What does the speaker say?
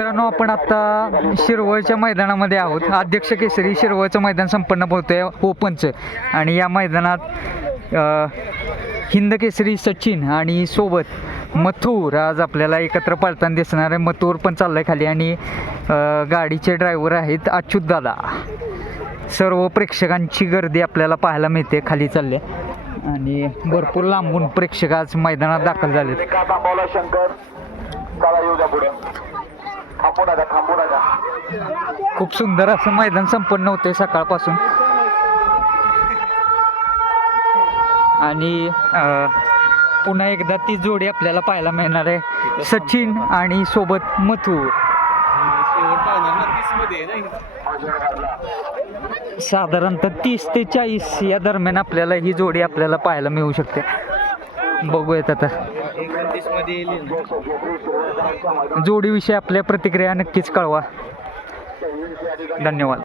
मित्रांनो, आपण आता शिरवळच्या मैदानामध्ये आहोत. अध्यक्ष केसरी शिरवळचं मैदान संपन्न होतंय ओपनचं. आणि या मैदानात हिंद केसरी सचिन आणि सोबत मथुर आज आपल्याला एकत्र पळताना दिसणार आहे. मथुर पण चाललाय खाली आणि गाडीचे ड्रायव्हर आहेत अच्युत दादा. सर्व प्रेक्षकांची गर्दी आपल्याला पाहायला मिळते खाली चालले आणि भरपूर लांबून प्रेक्षक आज मैदानात दाखल झालेत. खूप सुंदर असं मैदान संपन्न होते सकाळपासून. आणि पुन्हा एकदा ती जोडी आपल्याला पाहायला मिळणार आहे, सचिन आणि सोबत मथुर. साधारणतः 30 ते 40 या दरम्यान आपल्याला ही जोडी आपल्याला पाहायला मिळू शकते. बघूयात आता जोडीविषयी आपल्या प्रतिक्रिया नक्कीच कळवा. धन्यवाद.